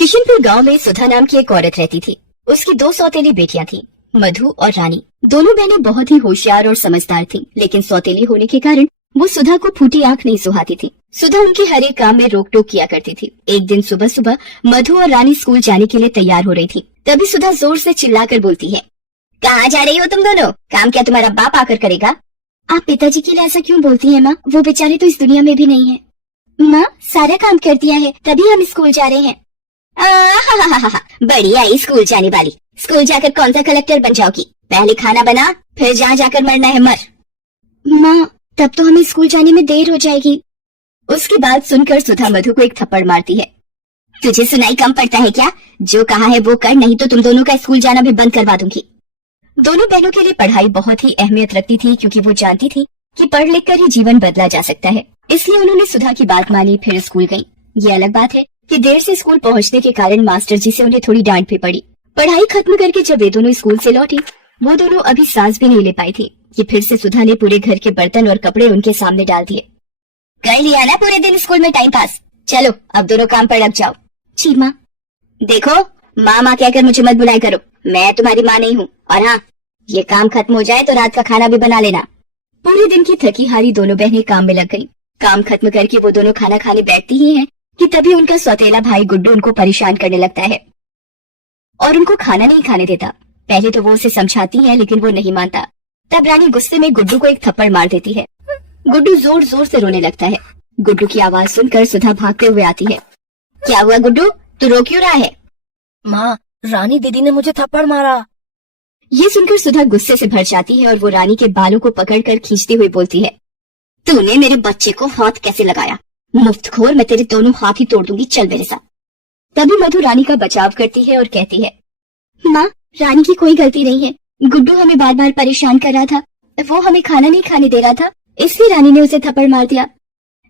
किशनपुर गांव में सुधा नाम की एक औरत रहती थी। उसकी दो सौतेली बेटियां थीं, मधु और रानी। दोनों बहनें बहुत ही होशियार और समझदार थीं, लेकिन सौतेली होने के कारण वो सुधा को फूटी आंख नहीं सुहाती थी। सुधा उनके हर एक काम में रोक टोक किया करती थी। एक दिन सुबह सुबह मधु और रानी स्कूल जाने के लिए तैयार हो रही थी। तभी सुधा जोर से चिल्लाकर बोलती है, कहाँ जा रही हो तुम दोनों? काम क्या तुम्हारा बाप आकर करेगा? आप पिताजी के लिए ऐसा क्यों बोलती है माँ? वो बेचारे तो इस दुनिया में भी नहीं है। माँ, सारा काम कर दिया है, तभी हम स्कूल जा रहे हैं। बढ़िया ही स्कूल जाने वाली। स्कूल जाकर कौन सा कलेक्टर बन जाओगी? पहले खाना बना, फिर जहाँ जाकर मरना है मर। माँ, तब तो हमें स्कूल जाने में देर हो जाएगी। उसकी बात सुनकर सुधा मधु को एक थप्पड़ मारती है। तुझे सुनाई कम पड़ता है क्या? जो कहा है वो कर, नहीं तो तुम दोनों का स्कूल जाना भी बंद करवा दूंगी। दोनों बहनों के लिए पढ़ाई बहुत ही अहमियत रखती थी, क्योंकि वो जानती थी कि पढ़ लिख कर ही जीवन बदला जा सकता है। इसलिए उन्होंने सुधा की बात मानी, फिर स्कूल गयी। ये अलग बात है कि देर से स्कूल पहुंचने के कारण मास्टर जी से उन्हें थोड़ी डांट भी पड़ी। पढ़ाई खत्म करके जब वे दोनों स्कूल से लौटी, वो दोनों अभी सांस भी नहीं ले पाई थी कि फिर से सुधा ने पूरे घर के बर्तन और कपड़े उनके सामने डाल दिए। कर लिया ना पूरे दिन स्कूल में टाइम पास, चलो अब दोनों काम पर लग जाओ। जी माँ। देखो, माँ कहकर मुझे मत बुलाया करो, मैं तुम्हारी माँ नहीं हूँ। और हाँ, ये काम खत्म हो जाए तो रात का खाना भी बना लेना। पूरे दिन की थकी हारी दोनों बहनें काम में लग गईं। काम खत्म करके वो दोनों खाना खाने बैठती ही हैं कि तभी उनका सौतेला भाई गुड्डू उनको परेशान करने लगता है और उनको खाना नहीं खाने देता। पहले तो वो उसे समझाती है, लेकिन वो नहीं मानता। तब रानी गुस्से में गुड्डू को एक थप्पड़ मार देती है। गुड्डू जोर जोर से रोने लगता है। गुड्डू की आवाज सुनकर सुधा भागते हुए आती है। क्या हुआ गुड्डू, तू रो क्यों रहा है? माँ, रानी दीदी ने मुझे थप्पड़ मारा। ये सुनकर सुधा गुस्से से भर जाती है और वो रानी के बालों को पकड़कर खींचते हुए बोलती है, तूने मेरे बच्चे को हाथ कैसे लगाया? मुफ्तखोर, मैं तेरे दोनों हाथ ही तोड़ दूंगी, चल मेरे साथ। तभी मधु रानी का बचाव करती है और कहती है, माँ, रानी की कोई गलती नहीं है। गुड्डू हमें बार बार परेशान कर रहा था, वो हमें खाना नहीं खाने दे रहा था, इसलिए रानी ने उसे थप्पड़ मार दिया।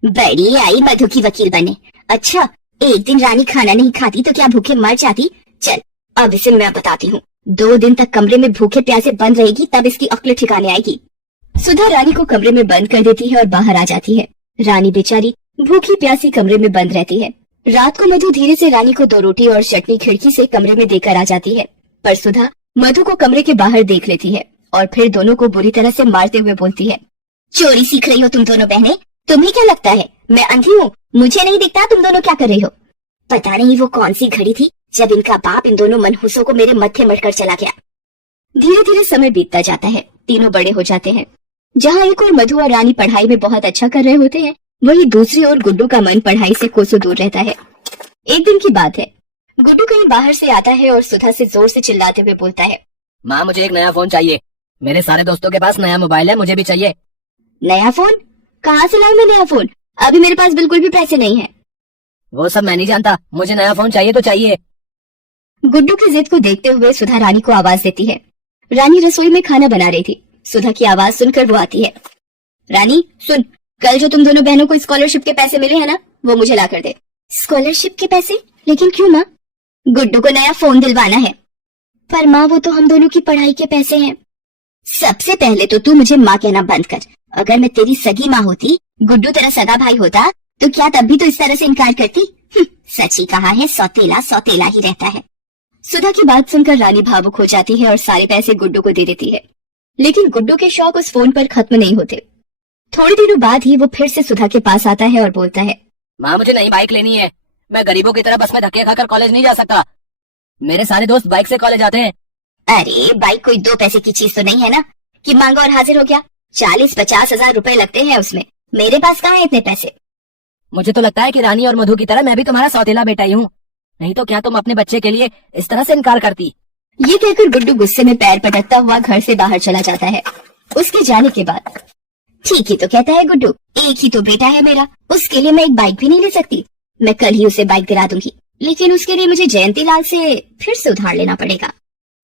बड़ी आई मधु की वकील बने। अच्छा, एक दिन रानी खाना नहीं खाती तो क्या भूखे मर जाती? चल अब इसे मैं बताती हूँ। 2 दिन तक कमरे में भूखे प्यासे बंद रहेगी, तब इसकी अक्ल ठिकाने आएगी। सुधा रानी को कमरे में बंद कर देती है और बाहर आ जाती है। रानी बेचारी भूखी प्यासी कमरे में बंद रहती है। रात को मधु धीरे से रानी को 2 रोटी और चटनी खिड़की से कमरे में देकर आ जाती है, पर सुधा मधु को कमरे के बाहर देख लेती है और फिर दोनों को बुरी तरह से मारते हुए बोलती है, चोरी सीख रही हो तुम दोनों बहनें? तुम्हें क्या लगता है मैं अंधी हूँ? मुझे नहीं दिखता तुम दोनों क्या कर रही हो? पता नहीं वो कौन सी घड़ी थी जब इनका बाप इन दोनों मनहूसों को मेरे मत्थे मरकर चला गया। धीरे धीरे समय बीतता जाता है। तीनों बड़े हो जाते हैं। जहाँ एक और मधु और रानी पढ़ाई में बहुत अच्छा कर रहे होते हैं, वही दूसरी ओर गुड्डू का मन पढ़ाई से कोसों दूर रहता है। एक दिन की बात है, गुड्डू कहीं बाहर से आता है और सुधा से जोर से चिल्लाते हुए बोलता है, माँ, मुझे एक नया फोन चाहिए। मेरे सारे दोस्तों के पास नया मोबाइल है, मुझे भी चाहिए। नया फोन? कहाँ से लाऊं मैं नया फोन? अभी मेरे पास बिल्कुल भी पैसे नहीं है। वो सब मैं नहीं जानता, मुझे नया फोन चाहिए तो चाहिए। गुड्डू की जिद को देखते हुए सुधा रानी को आवाज देती है। रानी रसोई में खाना बना रही थी। सुधा की आवाज सुनकर वो आती है। रानी सुन, कल जो तुम दोनों बहनों को स्कॉलरशिप के पैसे मिले हैं ना, वो मुझे ला कर दे। स्कॉलरशिप के पैसे? लेकिन क्यों माँ? गुड्डू को नया फोन दिलवाना है। पर माँ, वो तो हम दोनों की पढ़ाई के पैसे हैं। सबसे पहले तो तू मुझे माँ कहना बंद कर। अगर मैं तेरी सगी माँ होती, गुड्डू तेरा सगा भाई होता, तो क्या तब भी तो इस तरह से इनकार करती? सच ही कहा है, सौतेला सौतेला ही रहता है। सुधा की बात सुनकर रानी भावुक हो जाती है और सारे पैसे गुड्डू को दे देती है। लेकिन गुड्डू के शौक उस फोन पर खत्म नहीं होते। थोड़ी दिनों बाद ही वो फिर से सुधा के पास आता है और बोलता है, माँ, मुझे नई बाइक लेनी है। मैं गरीबों की तरह बस में धक्के खाकर कॉलेज नहीं जा सकता। मेरे सारे दोस्त बाइक से कॉलेज आते हैं। अरे बाइक कोई 2 पैसे की चीज तो नहीं है ना कि मांगो और हाजिर हो गया। 40-50 हजार रुपए लगते हैं उसमें। मेरे पास कहाँ है इतने पैसे? मुझे तो लगता है कि रानी और मधु की तरह मैं भी तुम्हारा सौतेला बेटा ही हूँ, नहीं तो क्या तुम अपने बच्चे के लिए इस तरह से इनकार करती? ये कहकर गुड्डू गुस्से में पैर पटकता हुआ घर से बाहर चला जाता है। उसके जाने के बाद, ठीक ही तो कहता है गुड्डू, एक ही तो बेटा है मेरा, उसके लिए मैं एक बाइक भी नहीं ले सकती? मैं कल ही उसे बाइक दिला दूंगी, लेकिन उसके लिए मुझे जयंती लाल से फिर से उधार लेना पड़ेगा।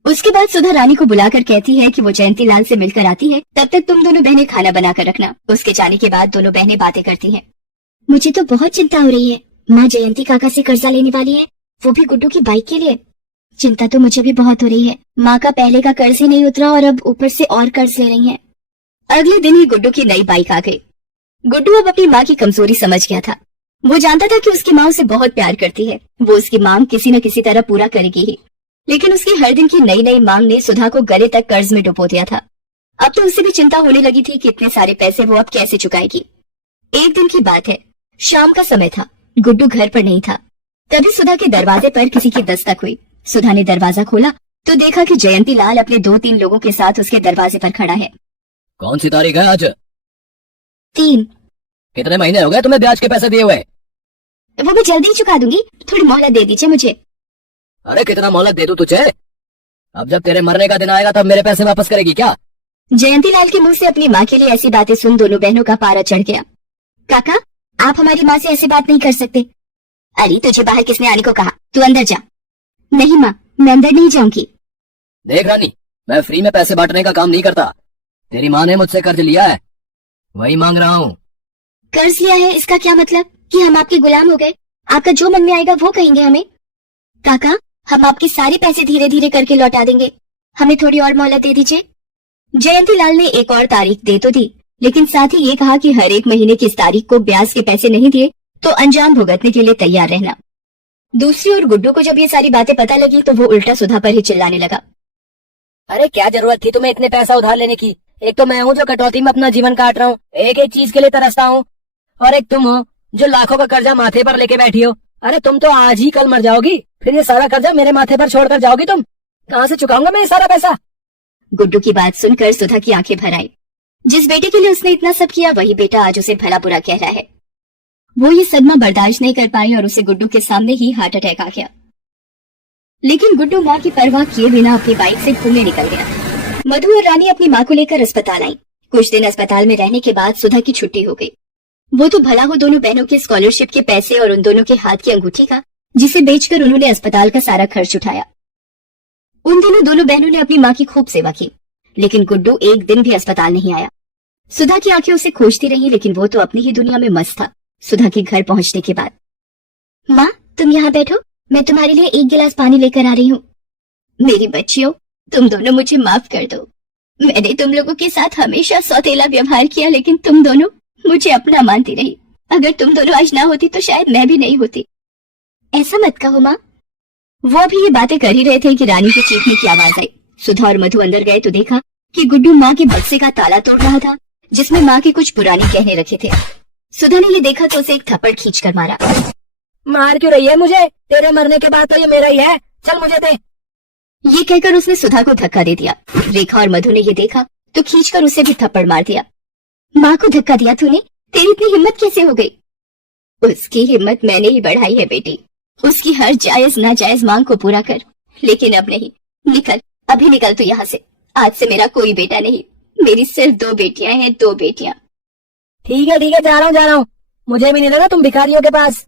उसके बाद सुधा रानी को बुलाकर कहती है कि वो जयंती लाल से मिलकर आती है, तब तक तुम दोनों बहनें खाना बनाकर रखना। उसके जाने के बाद दोनों बहनें बातें करती हैं। मुझे तो बहुत चिंता हो रही है। माँ जयंती काका से कर्जा लेने वाली है, वो भी गुड्डू की बाइक के लिए। चिंता तो मुझे भी बहुत हो रही है। माँ का पहले का कर्ज ही नहीं उतरा और अब ऊपर से और कर्ज ले रही हैं। अगले दिन ही गुड्डू की नई बाइक आ गई। गुड्डू अब अपनी माँ की कमजोरी समझ गया था। वो जानता था कि उसकी माँ उसे बहुत प्यार करती है, वो उसकी मांग किसी न किसी तरह पूरा करेगी ही। लेकिन उसकी हर दिन की नई नई मांग ने सुधा को गले तक कर्ज में डुबो दिया था। अब तो उसे भी चिंता होने लगी थी कि इतने सारे पैसे वो अब कैसे चुकाएगी। एक दिन की बात है, शाम का समय था, गुड्डू घर पर नहीं था। तभी सुधा के दरवाजे पर किसी की दस्तक हुई। सुधा ने दरवाजा खोला तो देखा कि जयंती लाल अपने 2-3 लोगों के साथ उसके दरवाजे पर खड़ा है। कौन सी तारीख है आज? 3। कितने महीने हो गए तुम्हें ब्याज के पैसे दिए हुए? वो मैं जल्दी ही चुका दूंगी, थोड़ी मोहलत दे दीजिए मुझे। अरे कितना मोहलत दे दूं तुझे? अब जब तेरे मरने का दिन आएगा तब मेरे पैसे वापस करेगी क्या? जयंती लाल के मुंह से अपनी माँ के लिए ऐसी बातें सुन दोनों बहनों का पारा चढ़ गया। काका, आप हमारी माँ से ऐसी बात नहीं कर सकते। अरे तुझे बाहर किसने आने को कहा? तू अंदर जा। नहीं माँ, मैं अंदर नहीं जाऊंगी। देख रानी, मैं फ्री में पैसे बांटने का काम नहीं करता। तेरी माँ ने मुझसे कर्ज लिया है, वही मांग रहा हूँ। कर्ज लिया है इसका क्या मतलब? कि हम आपके गुलाम हो गए? आपका जो मन में आएगा वो कहेंगे हमें? काका, हम आपके सारे पैसे धीरे धीरे करके लौटा देंगे, हमें थोड़ी और मोहलत दे दीजिए। जयंती लाल ने एक और तारीख दे तो दी, लेकिन साथ ही ये कहा कि हर एक महीने की इस तारीख को ब्याज के पैसे नहीं दिए तो अंजाम भुगतने के लिए तैयार रहना। दूसरी ओर गुड्डू को जब ये सारी बातें पता लगी तो वो उल्टा सुधा पर ही चिल्लाने लगा। अरे क्या जरूरत थी तुम्हें इतने पैसा उधार लेने की? एक तो मैं हूँ जो कटौती में अपना जीवन काट रहा हूँ, एक एक चीज के लिए तरसता हूँ, और एक तुम हो जो लाखों का कर्जा माथे पर लेके बैठी हो। अरे तुम तो आज ही कल मर जाओगी, फिर ये सारा कर्जा मेरे माथे पर छोड़कर जाओगी तुम। कहाँ से चुकाऊंगा मैं ये सारा पैसा? गुड्डू की बात सुनकर सुधा की आंखें भर आई। जिस बेटे के लिए उसने इतना सब किया वही बेटा आज उसे भला बुरा कह रहा है। वो ये सदमा बर्दाश्त नहीं कर पाई और उसे गुड्डू के सामने ही हार्ट अटैक आ गया। लेकिन गुड्डू माँ की परवाह किए बिना अपनी बाइक से घूमने निकल गया। मधु और रानी अपनी माँ को लेकर अस्पताल आई। कुछ दिन अस्पताल में रहने के बाद सुधा की छुट्टी हो गई। वो तो भला हो दोनों बहनों के स्कॉलरशिप के पैसे और उन दोनों के हाथ की अंगूठी का, जिसे बेचकर उन्होंने अस्पताल का सारा खर्च उठाया। उन दिनों दोनों बहनों ने अपनी माँ की खूब सेवा की, लेकिन गुड्डू एक दिन भी अस्पताल नहीं आया। सुधा की आंखें उसे खोजती रही, लेकिन वो तो अपनी ही दुनिया में मस्त था। सुधा के घर पहुंचने के बाद, माँ तुम यहाँ बैठो, मैं तुम्हारे लिए एक गिलास पानी लेकर आ रही हूँ। मेरी बच्चियों, तुम दोनों मुझे माफ कर दो। मैंने तुम लोगों के साथ हमेशा सौतेला व्यवहार किया, लेकिन तुम दोनों मुझे अपना मानती रही। अगर तुम दोनों आज ना होती तो शायद मैं भी नहीं होती। ऐसा मत कहो माँ। वो अभी ये बातें कर ही रहे थे कि रानी के चीखने की आवाज आई। सुधा और मधु अंदर गए तो देखा कि गुड्डू माँ के बक्से का ताला तोड़ रहा था, जिसमें माँ के कुछ पुराने गहने रखे थे। सुधा ने ये देखा तो उसे एक थप्पड़ खींचकर मारा। मार क्यों रही है मुझे? तेरे मरने के बाद तो ये मेरा ही है, चल मुझे दे। ये कहकर उसने सुधा को धक्का दे दिया। रेखा और मधु ने ये देखा तो खींचकर उसे भी थप्पड़ मार दिया। माँ को धक्का दिया तूने? तेरी इतनी हिम्मत कैसे हो गई? उसकी हिम्मत मैंने ही बढ़ाई है बेटी। उसकी हर जायज नाजायज मांग को पूरा कर। लेकिन अब नहीं। निकल, अभी निकल तू यहाँ से। आज से मेरा कोई बेटा नहीं, मेरी सिर्फ 2 बेटियां हैं, 2 बेटियां। ठीक है जा रहा हूँ। मुझे भी नहीं लगा तुम भिखारियों के पास।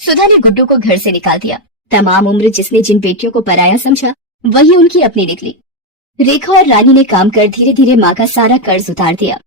सुधा ने गुड्डू को घर से निकाल दिया। तमाम उम्र जिसने जिन बेटियों को पराया समझा, वही उनकी अपनी निकली। रेखा और रानी ने काम कर धीरे धीरे माँ का सारा कर्ज उतार दिया।